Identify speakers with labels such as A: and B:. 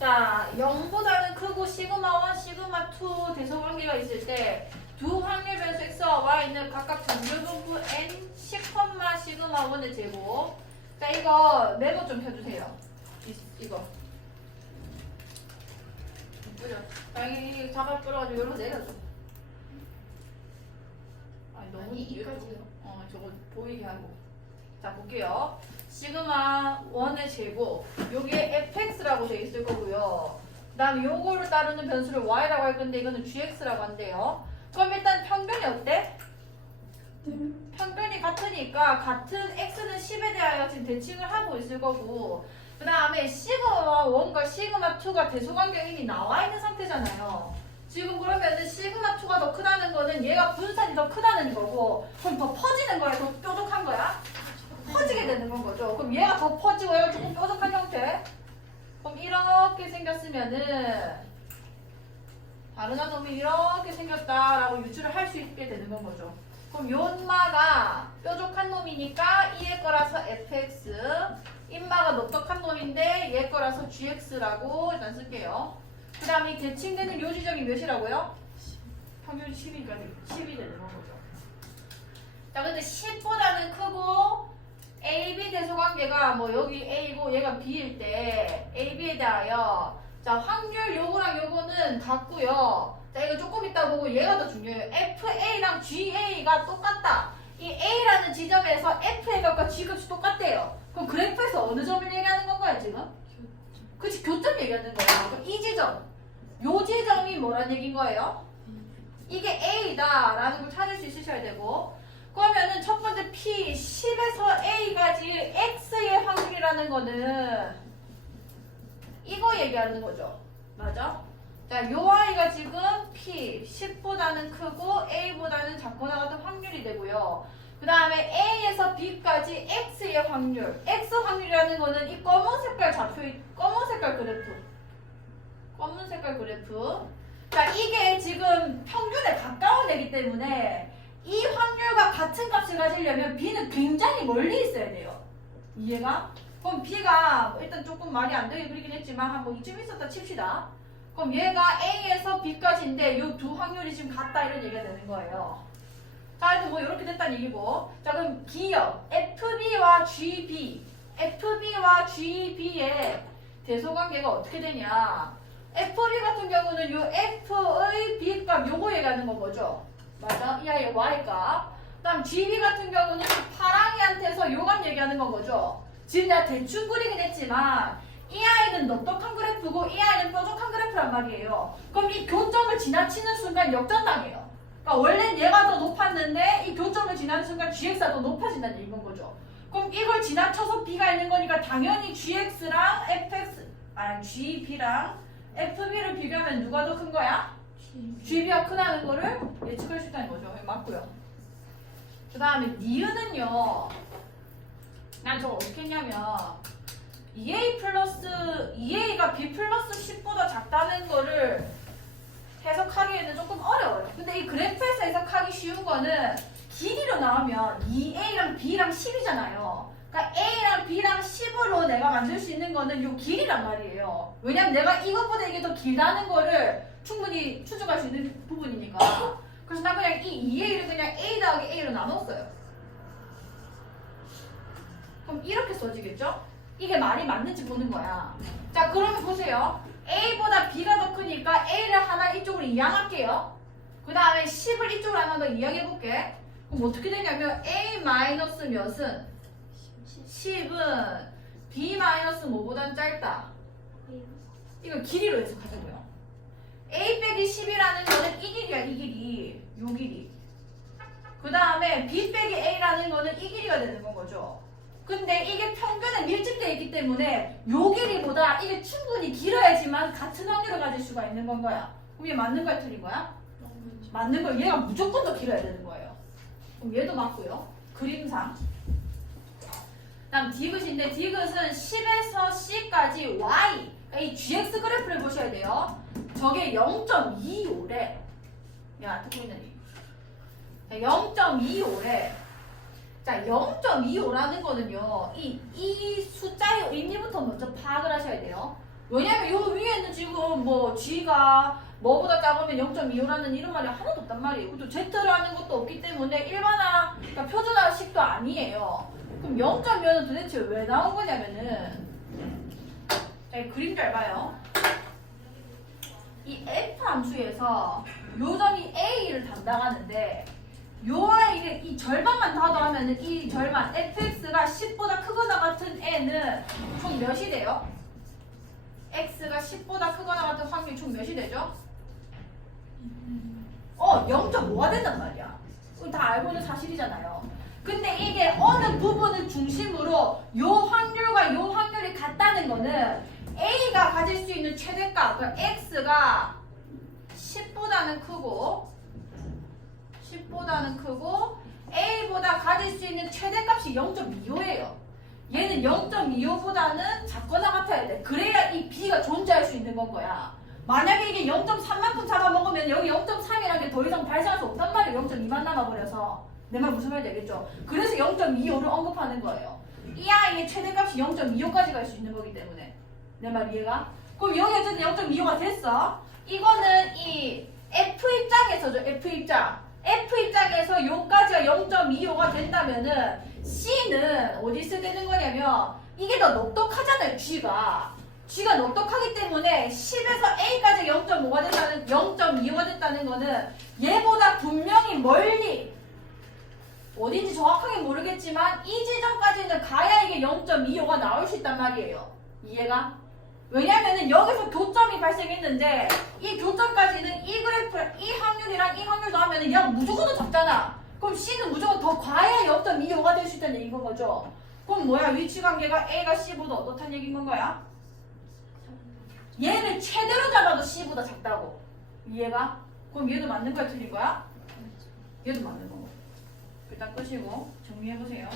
A: 자, 0보다는 크고 시그마 1, 시그마 2 대소관계가 있을 때 두 확률 변수 x와 y는 각각 정규분포 n 10, 시그마 1의 제곱. 자, 이거 메모 좀 해주세요. 이, 이거. 뿌려. 자, 이 잡아 끌어가지고 여기로 내려줘. 아니, 너무 아니, 이렇게- 이까지요? 어, 저거 보이게 하고. 자, 볼게요. 시그마 1의 제곱. 요게 fx라고 돼 있을 거고요. 그 다음에 요거를 따르는 변수를 y라고 할 건데 이거는 gx라고 한대요. 그럼 일단 평균이 어때? 평균이 같으니까 같은 x는 10에 대하여 지금 대칭을 하고 있을 거고 그 다음에 시그마 1과 시그마 2가 대소관계가 이미 나와 있는 상태잖아요. 지금 그러면은 시그마 2가 더 크다는 거는 얘가 분산이 더 크다는 거고 그럼 더 퍼지는 거야? 더 뾰족한 거야? 퍼지게 되는 건 거죠. 그럼 얘가 더 퍼지고 얘가 조금 뾰족한 형태. 그럼 이렇게 생겼으면은 다른 한 놈이 이렇게 생겼다라고 유추를 할 수 있게 되는 건 거죠. 그럼 요마가 뾰족한 놈이니까 얘 거라서 fx, 인마가 넓적한 놈인데 얘 거라서 gx라고 일단 쓸게요. 그 다음에 이 대칭되는 요 지점이 몇이라고요?
B: 평균 10이니까 10이 되는 건 거죠.
A: 자, 근데 10보다는 크고 AB 대소관계가 뭐 여기 A고 얘가 B일 때 AB에 대하여 자 확률 요거랑 요거는 같고요. 자 이거 조금 이따 보고 얘가 더 중요해요. FA랑 GA가 똑같다. 이 A라는 지점에서 FA 값과 G 값이 똑같대요. 그럼 그래프에서 어느 점을 얘기하는 건가요 지금? 그치 교점 얘기하는 거예요. 그럼 이 지점, 요 지점이 뭐란 얘기인 거예요? 이게 A다 라는 걸 찾을 수 있으셔야 되고 그러면은 첫 번째 P 10에서 A까지 X의 확률이라는 거는 이거 얘기하는 거죠. 맞아? 자, 요 아이가 지금 P 10보다는 크고 A보다는 작거나 같은 확률이 되고요. 그 다음에 A에서 B까지 X의 확률. X 확률이라는 거는 이 검은 색깔 좌표, 검은 색깔 그래프. 검은 색깔 그래프. 자, 이게 지금 평균에 가까운 애기 때문에 이 확률과 같은 값을 가지려면 B는 굉장히 멀리 있어야 돼요. 이해가? 그럼 B가 뭐 일단 조금 말이 안 되게 그리긴 했지만 한뭐 이쯤 있었다 칩시다. 그럼 얘가 A에서 B까지인데 이 두 확률이 지금 같다 이런 얘기가 되는 거예요. 자, 하여튼 뭐 이렇게 됐다는 얘기고. 자, 그럼 기역 FB와 GB, FB와 GB의 대소관계가 어떻게 되냐? FB 같은 경우는 요 F의 B 값 요거 얘기하는 건 뭐죠? 맞아? 이 아이의 Y 값. 그다음 GB 같은 경우는 파랑이한테서 요감 얘기하는 건 거죠. 지금 내가 대충 그리긴 했지만 이 아이는 넉넉한 그래프고 이 아이는 뾰족한 그래프란 말이에요. 그럼 이 교점을 지나치는 순간 역전당해요. 그러니까 원래 얘가 더 높았는데 이 교점을 지나는 순간 GX가 더 높아진다는 얘기인 거죠. 그럼 이걸 지나쳐서 B가 있는 거니까 당연히 GX랑 FX, 아니 GB랑 FB를 비교하면 누가 더 큰 거야? GB가 크다는 거를 예측할 수 있다는 거죠. 예, 맞고요. 그 다음에 니은은요. 난 저거 어떻게 했냐면 2A 플러스 2A가 B 플러스 10보다 작다는 거를 해석하기에는 조금 어려워요. 근데 이 그래프에서 해석하기 쉬운 거는 길이로 나오면 2A랑 B랑 10이잖아요. 그러니까 A랑 B랑 10으로 내가 만들 수 있는 거는 요 길이란 말이에요. 왜냐면 내가 이것보다 이게 더 길다는 거를 충분히 추측할 수 있는 부분이니까. 그래서 난 그냥 이 2A를 그냥 A 더하기 A로 나눴어요. 그럼 이렇게 써지겠죠? 이게 말이 맞는지 보는 거야. 자, 그러면 보세요. A보다 B가 더 크니까 A를 하나 이쪽으로 이항할게요. 그 다음에 10을 이쪽으로 하나 더 이항해볼게. 그럼 어떻게 되냐면 A 마이너스 몇은 10은 B 마이너스 뭐보단 짧다. 이걸 길이로 해석하자고요. A 빼기 10이라는 거는 이 길이야, 이 길이. 요 길이. 그 다음에 B 빼기 A라는 거는 이 길이가 되는 건 거죠. 근데 이게 평균에 밀집되어 있기 때문에 요 길이보다 이게 충분히 길어야지만 같은 확률을 가질 수가 있는 건 거야. 그럼 얘 맞는 거야, 틀린 거야? 맞는 거 얘가 무조건 더 길어야 되는 거예요. 그럼 얘도 맞고요. 그림상. 다음 디귿인데 디귿은 10에서 C까지 Y 그러니까 이 GX 그래프를 보셔야 돼요. 저게 0.25래. 야, 듣고 있느니? 0.25래. 자, 0.25라는 거는요, 이, 이 숫자의 의미부터 먼저 파악을 하셔야 돼요. 왜냐면 요 위에는 지금 뭐 G가 뭐보다 작으면 0.25라는 이런 말이 하나도 없단 말이에요. 또 Z라는 것도 없기 때문에 일반화, 그러니까 표준화식도 아니에요. 그럼 0.5는 도대체 왜 나온 거냐면은 자, 이 그림 잘 봐요. 이 F 함수에서 요 점이 A를 담당하는데 요 아이를 이 절반만 더하면은 이 절반 fx가 10보다 크거나 같은 애는 총 몇이 돼요? x가 10보다 크거나 같은 확률 총 몇이 되죠? 어 0.5가 된단 말이야. 이거 다 알고 있는 사실이잖아요. 근데 이게 어느 부분을 중심으로 요 확률과 요 확률이 같다는 거는 a가 가질 수 있는 최대값, 그러니까 x가 10보다는 크고 10보다는 크고 가질 수 있는 최대값이 0.25예요. 얘는 0.25보다는 작거나 같아야 돼. 그래야 이 B가 존재할 수 있는 건 거야. 만약에 이게 0.3만큼 잡아먹으면 여기 0.3이라는 게 더 이상 발생할 수 없단 말이에요. 0.2만 남아버려서. 내 말 무슨 말인지 알겠죠? 그래서 0.25를 언급하는 거예요. 이 아이의 최대값이 0.25까지 갈 수 있는 거기 때문에. 내 말 이해가? 그럼 여기 어쨌든 0.25가 됐어. 이거는 이 F 입장에서죠. F 입장. F 입장에서 요까지가 0.25가 된다면은 C는 어디 있어야 되는 거냐면 이게 더 넉넉하잖아요. G가. G가 넉넉하기 때문에 10에서 A까지 0.5가 된다는 0.25가 됐다는 거는 얘보다 분명히 멀리 어딘지 정확하게 모르겠지만 이 지점까지는 가야 이게 0.25가 나올 수 있단 말이에요. 이해가? 왜냐면은 여기서 교점이 발생했는데 이 교점까지는 이 그래프 이 확률이랑 이 확률 더하면은 얘가 무조건 더 작잖아. 그럼 C는 무조건 더 과야 0.25가 될 수 있다는 얘기인 거죠. 그럼 뭐야 위치 관계가 A가 C보다 어떻다는 얘기인 건 거야? 얘를 최대로 잡아도 C보다 작다고. 이해가? 그럼 얘도 맞는 거야 틀린 거야? 얘도 맞는 거고. 일단 끄시고 정리해 보세요.